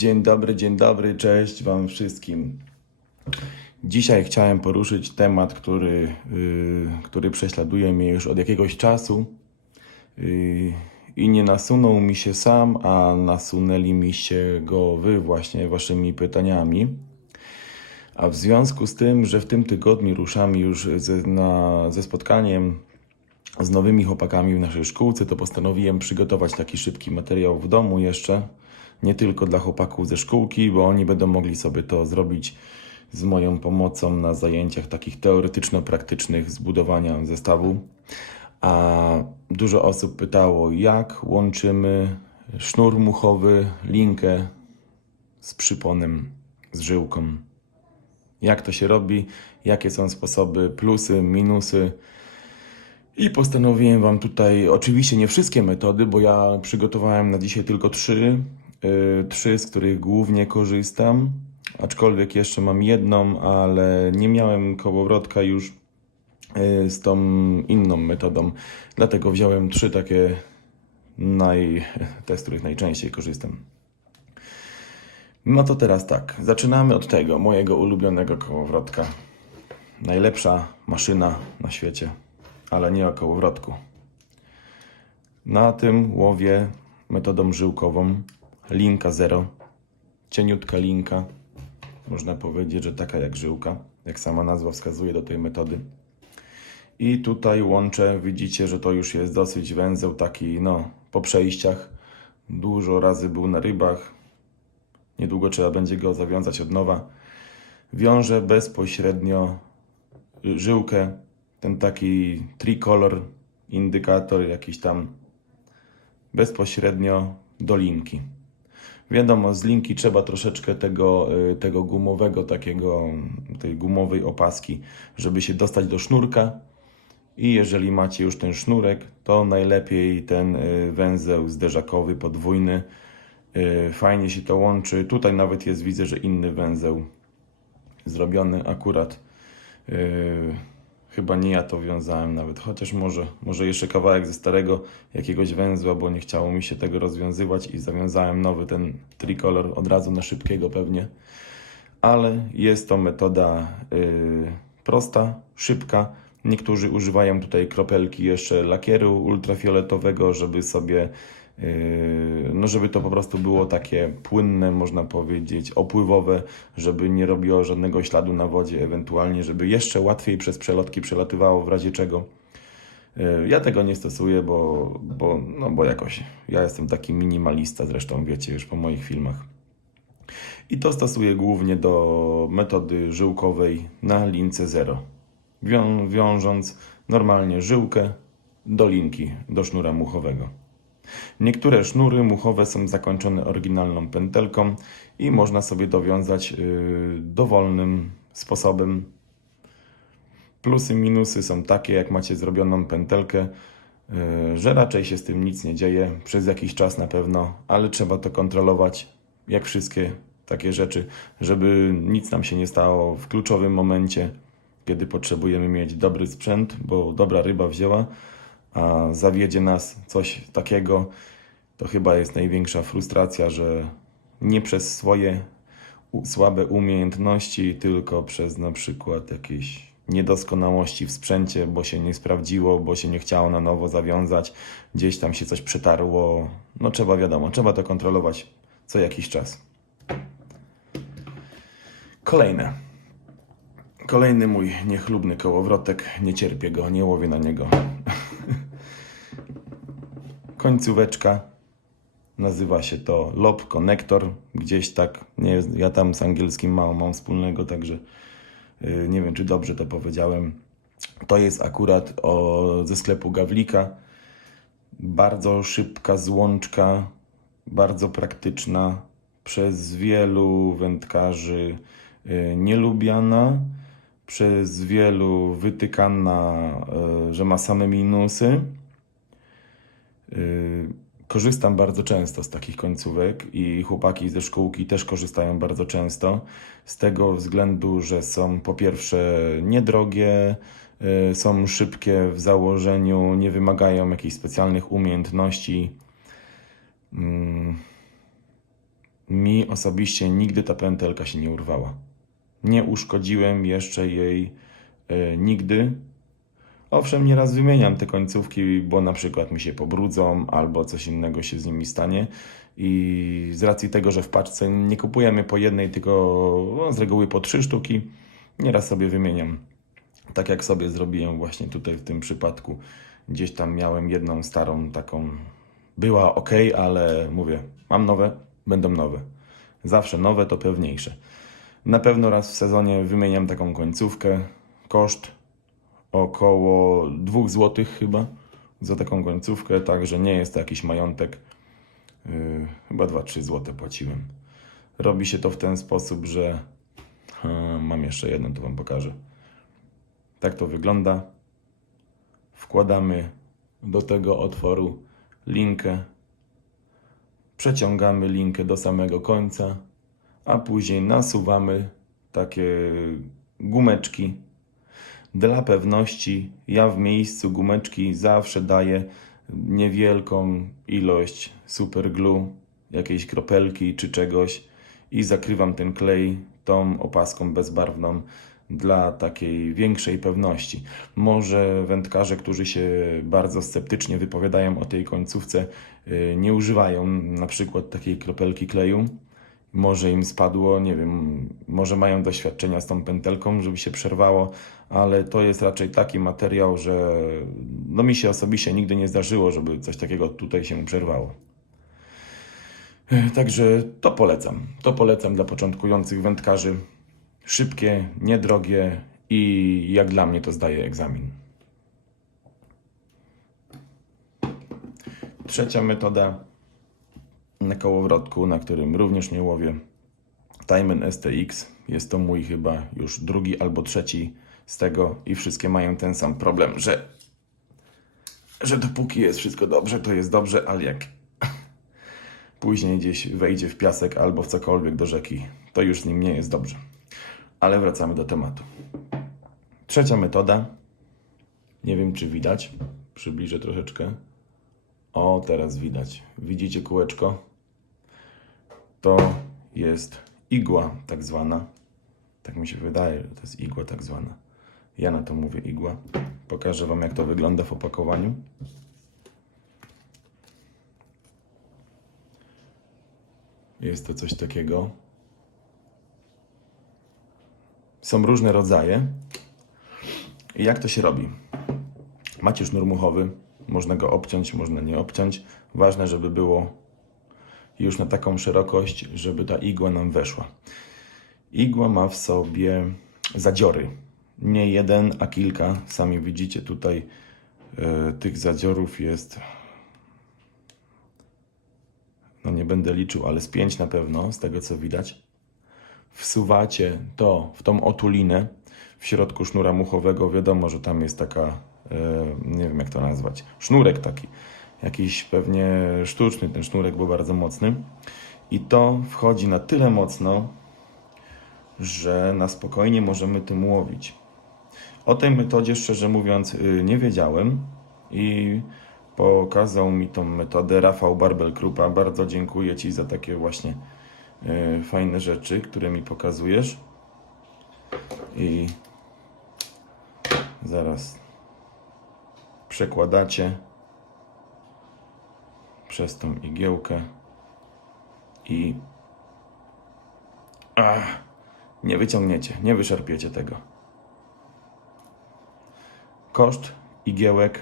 Dzień dobry, dzień dobry, cześć Wam wszystkim. Dzisiaj chciałem poruszyć temat, który, yy, który prześladuje mnie już od jakiegoś czasu yy, i nie nasunął mi się sam, a nasunęli mi się go Wy właśnie Waszymi pytaniami. A w związku z tym, że w tym tygodniu ruszamy już ze, na, ze spotkaniem z nowymi chłopakami w naszej szkółce, to postanowiłem przygotować taki szybki materiał w domu jeszcze, nie tylko dla chłopaków ze szkółki, bo oni będą mogli sobie to zrobić z moją pomocą na zajęciach takich teoretyczno-praktycznych zbudowania zestawu. A dużo osób pytało, jak łączymy sznur muchowy, linkę z przyponem, z żyłką. Jak to się robi, jakie są sposoby, plusy, minusy. I postanowiłem Wam tutaj, oczywiście nie wszystkie metody, bo ja przygotowałem na dzisiaj tylko trzy, trzy, z których głównie korzystam. Aczkolwiek jeszcze mam jedną, ale nie miałem kołowrotka już yy, z tą inną metodą. Dlatego wziąłem trzy takie, naj, te, z których najczęściej korzystam. No to teraz tak, zaczynamy od tego, mojego ulubionego kołowrotka. Najlepsza maszyna na świecie, ale nie o kołowrotku. Na tym łowię metodą żyłkową, linka zero, cieniutka linka. Można powiedzieć, że taka jak żyłka, jak sama nazwa wskazuje do tej metody. I tutaj łączę, widzicie, że to już jest dosyć węzeł taki, no, po przejściach. Dużo razy był na rybach, Niedługo trzeba będzie go zawiązać od nowa. Wiążę bezpośrednio żyłkę, ten taki tricolor indykator jakiś tam bezpośrednio do linki. Wiadomo, z linki trzeba troszeczkę tego, y, tego gumowego, takiego, tej gumowej opaski, żeby się dostać do sznurka. I jeżeli macie już ten sznurek, to najlepiej ten y, węzeł zderzakowy, podwójny, Yy, Fajnie się to łączy. Tutaj nawet jest, widzę, że inny węzeł zrobiony akurat. Chyba nie ja to wiązałem nawet, chociaż może, może jeszcze kawałek ze starego jakiegoś węzła, bo nie chciało mi się tego rozwiązywać i zawiązałem nowy ten tricolor od razu na szybkiego pewnie. Ale jest to metoda yy, prosta, szybka. Niektórzy używają tutaj kropelki jeszcze lakieru ultrafioletowego, żeby sobie no żeby to po prostu było takie płynne, można powiedzieć, opływowe, żeby nie robiło żadnego śladu na wodzie, ewentualnie, żeby jeszcze łatwiej przez przelotki przelatywało w razie czego. Yy, Ja tego nie stosuję, bo, bo, no bo jakoś ja jestem taki minimalista, zresztą wiecie już po moich filmach. I to stosuję głównie do metody żyłkowej na lince 0. Wią, wiążąc normalnie żyłkę do linki, do sznura muchowego. Niektóre sznury muchowe są zakończone oryginalną pętelką i można sobie dowiązać yy, dowolnym sposobem. Plusy, minusy są takie, jak macie zrobioną pętelkę, yy, że raczej się z tym nic nie dzieje, przez jakiś czas na pewno, ale trzeba to kontrolować, jak wszystkie takie rzeczy, żeby nic nam się nie stało w kluczowym momencie, kiedy potrzebujemy mieć dobry sprzęt, bo dobra ryba wzięła, a zawiedzie nas coś takiego, to chyba jest największa frustracja, że nie przez swoje słabe umiejętności, tylko przez na przykład jakieś niedoskonałości w sprzęcie, bo się nie sprawdziło, bo się nie chciało na nowo zawiązać, gdzieś tam się coś przetarło. No trzeba wiadomo, trzeba to kontrolować co jakiś czas. Kolejne. Kolejny mój niechlubny kołowrotek. Nie cierpię go, nie łowię na niego. Końcóweczka. Nazywa się to lob konektor. Gdzieś tak, nie, ja tam z angielskim mało mam wspólnego, także yy, nie wiem, czy dobrze to powiedziałem. To jest akurat o, ze sklepu Gawlika. Bardzo szybka złączka, bardzo praktyczna, przez wielu wędkarzy yy, nielubiana, przez wielu wytykana, yy, że ma same minusy. Korzystam bardzo często z takich końcówek i chłopaki ze szkółki też korzystają bardzo często. Z tego względu, że są po pierwsze niedrogie, yy, są szybkie w założeniu, nie wymagają jakichś specjalnych umiejętności. Mm, Mi osobiście nigdy ta pętelka się nie urwała. Nie uszkodziłem jeszcze jej e, nigdy. Owszem, nieraz wymieniam te końcówki, bo na przykład mi się pobrudzą albo coś innego się z nimi stanie. I z racji tego, że w paczce nie kupujemy po jednej, tylko no, z reguły po trzy sztuki, nieraz sobie wymieniam. Tak jak sobie zrobiłem właśnie tutaj w tym przypadku. Gdzieś tam miałem jedną starą taką, była ok, ale mówię, mam nowe, będą nowe. Zawsze nowe to pewniejsze. Na pewno raz w sezonie wymieniam taką końcówkę. Koszt około 2 zł chyba za taką końcówkę, także nie jest to jakiś majątek. Yy, chyba 2-3 zł płaciłem. Robi się to w ten sposób, że hmm, mam jeszcze jedną, to Wam pokażę. Tak to wygląda. Wkładamy do tego otworu linkę, przeciągamy linkę do samego końca, a później nasuwamy takie gumeczki. Dla pewności ja w miejscu gumeczki zawsze daję niewielką ilość superglue, jakiejś kropelki czy czegoś i zakrywam ten klej tą opaską bezbarwną dla takiej większej pewności. Może wędkarze, którzy się bardzo sceptycznie wypowiadają o tej końcówce, y, nie używają na przykład takiej kropelki kleju. Może im spadło, nie wiem, może mają doświadczenia z tą pętelką, żeby się przerwało, ale to jest raczej taki materiał, że no mi się osobiście nigdy nie zdarzyło, żeby coś takiego tutaj się przerwało. Także to polecam. To polecam dla początkujących wędkarzy. Szybkie, niedrogie i jak dla mnie to zdaje egzamin. Trzecia metoda kołowrotku, na którym również nie łowię. Timon STX. Jest to mój chyba już drugi albo trzeci z tego i wszystkie mają ten sam problem, że, że dopóki jest wszystko dobrze, to jest dobrze, ale jak później gdzieś wejdzie w piasek albo w cokolwiek do rzeki, to już z nim nie jest dobrze. Ale wracamy do tematu. Trzecia metoda. Nie wiem, czy widać. Przybliżę troszeczkę. O, teraz widać. Widzicie kółeczko? To jest igła, tak zwana. Tak mi się wydaje, że to jest igła, tak zwana. Ja na to mówię igła. Pokażę Wam, jak to wygląda w opakowaniu. Jest to coś takiego. Są różne rodzaje. I jak to się robi? Macie sznur muchowy, można go obciąć, można nie obciąć. Ważne, żeby było już na taką szerokość, żeby ta igła nam weszła. Igła ma w sobie zadziory. Nie jeden, a kilka. Sami widzicie tutaj e, tych zadziorów jest. No nie będę liczył, ale z pięć na pewno, z tego co widać. Wsuwacie to w tą otulinę w środku sznura muchowego. Wiadomo, że tam jest taka, e, nie wiem jak to nazwać, sznurek taki. Jakiś pewnie sztuczny ten sznurek, bo bardzo mocny. I to wchodzi na tyle mocno, że na spokojnie możemy tym łowić. O tej metodzie, szczerze mówiąc, y, nie wiedziałem i pokazał mi tą metodę Rafał Barbel-Krupa. Bardzo dziękuję Ci za takie właśnie y, fajne rzeczy, które mi pokazujesz. I zaraz przekładacie przez tą igiełkę i Ach, nie wyciągniecie, nie wyszarpiecie tego. Koszt igiełek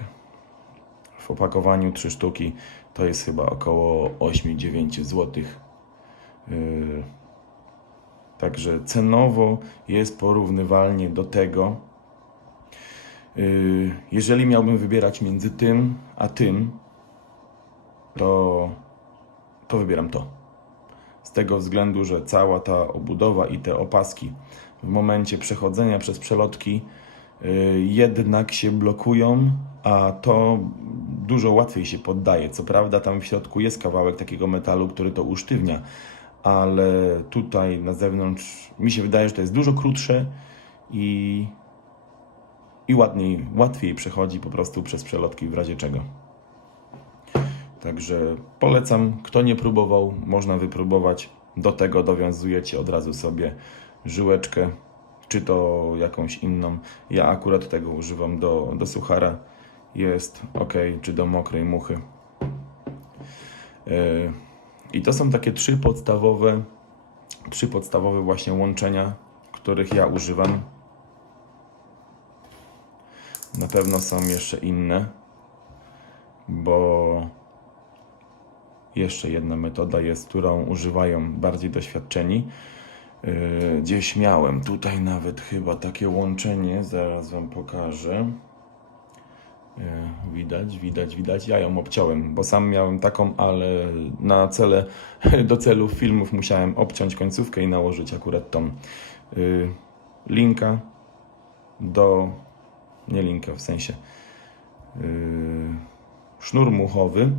w opakowaniu 3 sztuki to jest chyba około 8-9 zł. Yy, Także cenowo jest porównywalnie do tego. Yy, Jeżeli miałbym wybierać między tym a tym, to, to wybieram to. Z tego względu, że cała ta obudowa i te opaski w momencie przechodzenia przez przelotki y, jednak się blokują, a to dużo łatwiej się poddaje. Co prawda, tam w środku jest kawałek takiego metalu, który to usztywnia, ale tutaj na zewnątrz mi się wydaje, że to jest dużo krótsze i, i ładniej, łatwiej przechodzi po prostu przez przelotki w razie czego. Także polecam, kto nie próbował, można wypróbować. Do tego dowiązujecie od razu sobie żyłeczkę, czy to jakąś inną. Ja akurat tego używam do, do suchara. Jest ok, czy do mokrej muchy. Yy, I to są takie trzy podstawowe, trzy podstawowe właśnie łączenia, których ja używam. Na pewno są jeszcze inne, bo jeszcze jedna metoda jest, którą używają bardziej doświadczeni. Yy, Gdzieś miałem tutaj nawet chyba takie łączenie, zaraz Wam pokażę. Yy, Widać, widać, widać. Ja ją obciąłem, bo sam miałem taką, ale na cele, do celów filmów musiałem obciąć końcówkę i nałożyć akurat tą yy, linka do, nie linka w sensie, yy, sznur muchowy.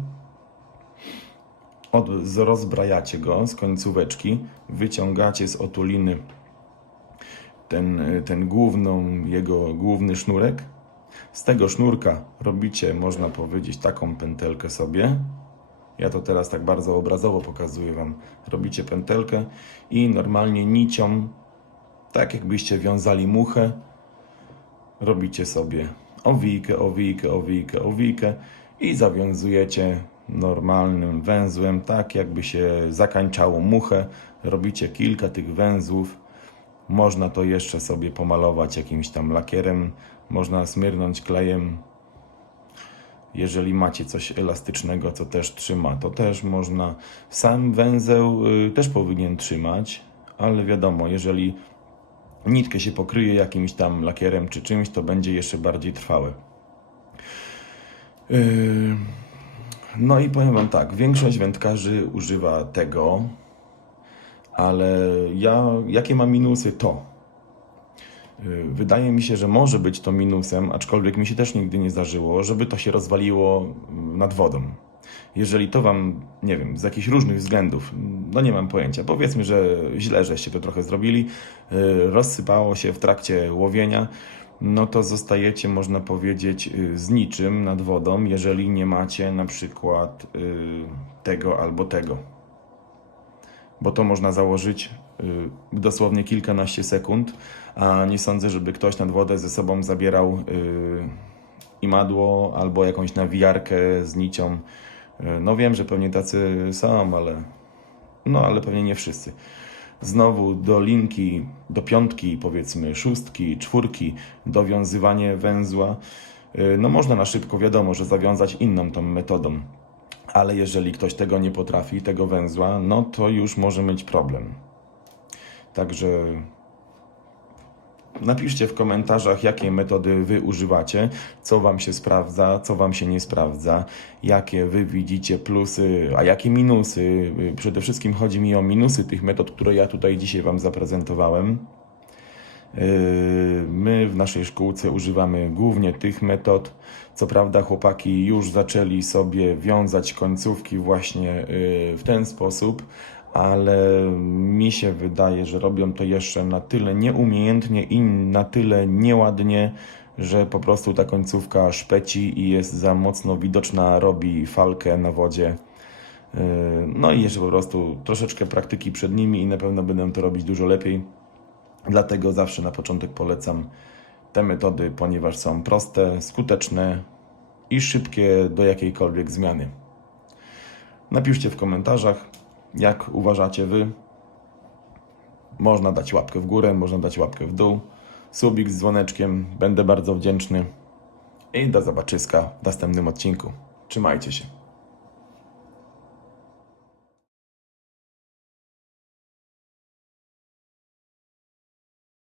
Od, rozbrajacie go z końcóweczki, wyciągacie z otuliny ten, ten główną, jego główny sznurek. Z tego sznurka robicie, można powiedzieć, taką pętelkę sobie. Ja to teraz tak bardzo obrazowo pokazuję Wam. Robicie pętelkę i normalnie nicią, tak jakbyście wiązali muchę, robicie sobie owijkę, owijkę, owijkę, owijkę i zawiązujecie normalnym węzłem, tak jakby się zakańczało muchę. Robicie kilka tych węzłów. Można to jeszcze sobie pomalować jakimś tam lakierem, można smyrnąć klejem. Jeżeli macie coś elastycznego, co też trzyma, to też można. Sam węzeł y, też powinien trzymać, ale wiadomo, jeżeli nitkę się pokryje jakimś tam lakierem czy czymś, to będzie jeszcze bardziej trwałe. Yy, No i powiem Wam tak, większość wędkarzy używa tego, ale ja, jakie ma minusy to? Yy, Wydaje mi się, że może być to minusem, aczkolwiek mi się też nigdy nie zdarzyło, żeby to się rozwaliło mm, nad wodą. Jeżeli to Wam, nie wiem, z jakichś różnych względów, no nie mam pojęcia, powiedzmy, że źle żeście to trochę zrobili, yy, rozsypało się w trakcie łowienia, no to zostajecie, można powiedzieć, yy, z niczym nad wodą, jeżeli nie macie na przykład yy, tego albo tego bo to można założyć y, dosłownie kilkanaście sekund, a nie sądzę, żeby ktoś nad wodę ze sobą zabierał y, imadło albo jakąś nawijarkę z nicią. Y, No wiem, że pewnie tacy są, ale no ale pewnie nie wszyscy. Znowu do linki, do piątki, powiedzmy szóstki, czwórki, dowiązywanie węzła. Y, No można na szybko, wiadomo, że zawiązać inną tą metodą. Ale jeżeli ktoś tego nie potrafi, tego węzła, no to już może mieć problem. Także napiszcie w komentarzach, jakie metody wy używacie, co wam się sprawdza, co wam się nie sprawdza, jakie wy widzicie plusy, a jakie minusy. Przede wszystkim chodzi mi o minusy tych metod, które ja tutaj dzisiaj wam zaprezentowałem. Yy, My w naszej szkółce używamy głównie tych metod. Co prawda, chłopaki już zaczęli sobie wiązać końcówki właśnie yy, w ten sposób, ale mi się wydaje, że robią to jeszcze na tyle nieumiejętnie i na tyle nieładnie, że po prostu ta końcówka szpeci i jest za mocno widoczna, robi falkę na wodzie. Yy, No i jeszcze po prostu troszeczkę praktyki przed nimi i na pewno będę to robić dużo lepiej. Dlatego zawsze na początek polecam te metody, ponieważ są proste, skuteczne i szybkie do jakiejkolwiek zmiany. Napiszcie w komentarzach, jak uważacie Wy. Można dać łapkę w górę, można dać łapkę w dół. Subik z dzwoneczkiem, będę bardzo wdzięczny. I do zobaczyska w następnym odcinku. Trzymajcie się.